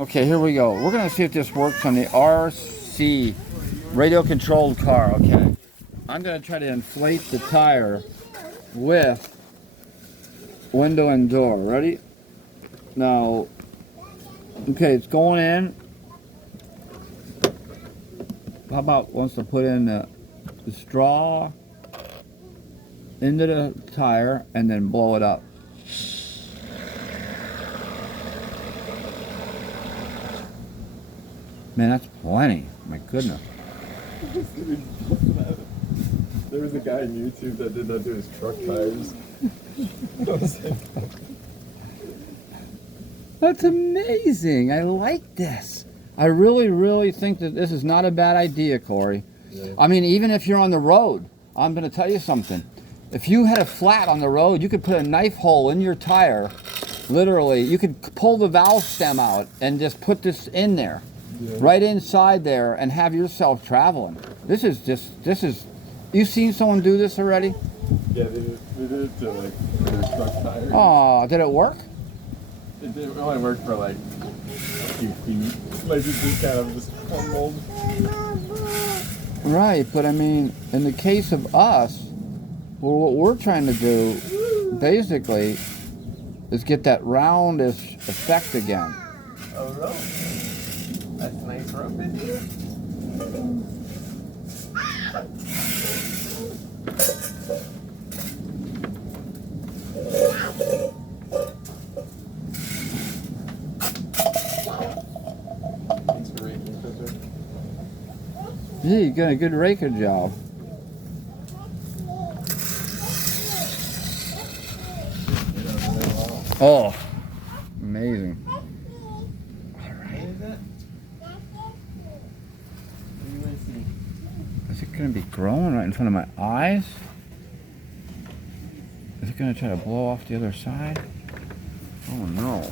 Okay, here we go. We're gonna see if this works on the RC radio controlled car. Okay, I'm gonna try to inflate the tire with window and door. Ready? Now, okay, it's going in. How about wants to put in the straw into the tire and then blow it up? Man, that's plenty. My goodness. There was a guy on YouTube that did that to his truck tires. That's amazing. I like this. I really, really think that this is not a bad idea, Corey. Yeah. I mean, even if you're on the road, I'm going to tell you something. If you had a flat on the road, you could put a knife hole in your tire. Literally, you could pull the valve stem out and just put this in there. Yeah. Right inside there and have yourself traveling. This is, you've seen someone do this already? Yeah, they did it to like their truck tires. Oh, did it work? It only worked for like a few feet. Like it just kind of just crumbled. Right, but I mean, in the case of us, well, what we're trying to do, basically, is get that roundish effect again. Oh no. That's nice rough in here. Thanks for raking, Peter. Yeah, you got a good raker job. Oh, amazing. Is it going to be growing right in front of my eyes? Is it going to try to blow off the other side? Oh no.